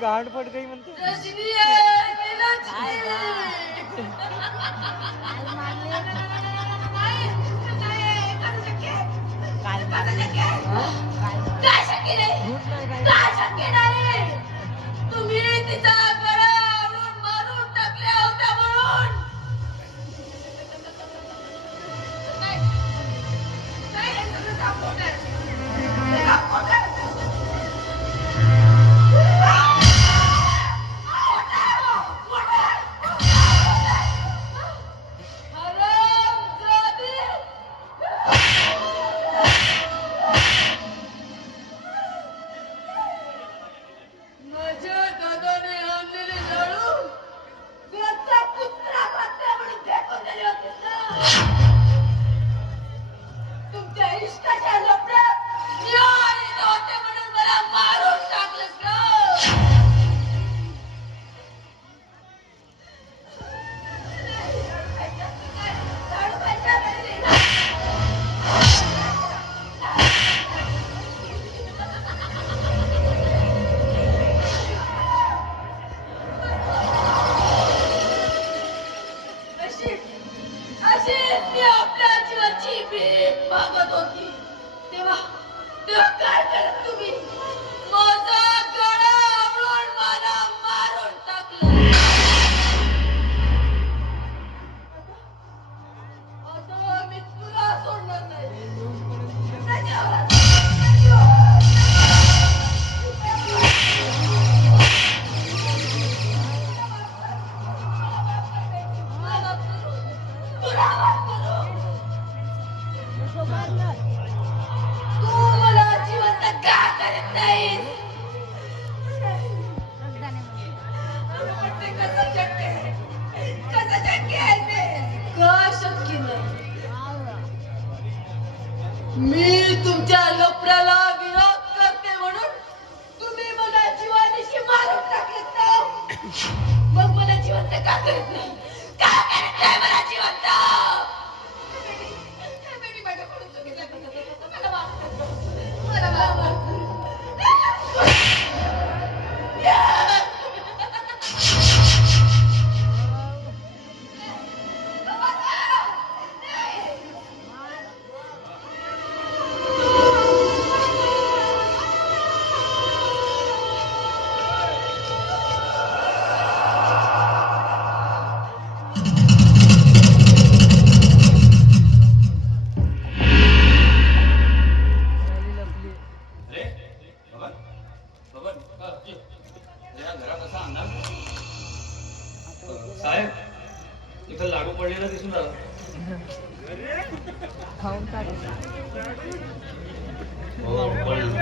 गांड पड गई म्हणते. तुम्ही तिचा गळा आवळून मारून टाकल्या होत्या म्हणून. नाही हे सगळं दाखवणार. मी तुमच्या लफड्याला विरोध करते म्हणून तुम्ही मला जीवानीशी मारून टाकलेत ना. मग मला जिवंत का करत नाही? का करत नाही मला जिवंत? बेटी माझ्याकडून चुकी झाली. मला माफ कर. मला माफ कर. साहेब इथं लाडू पडलेला दिसून राहिला. खाऊन टाक. हो पडलं.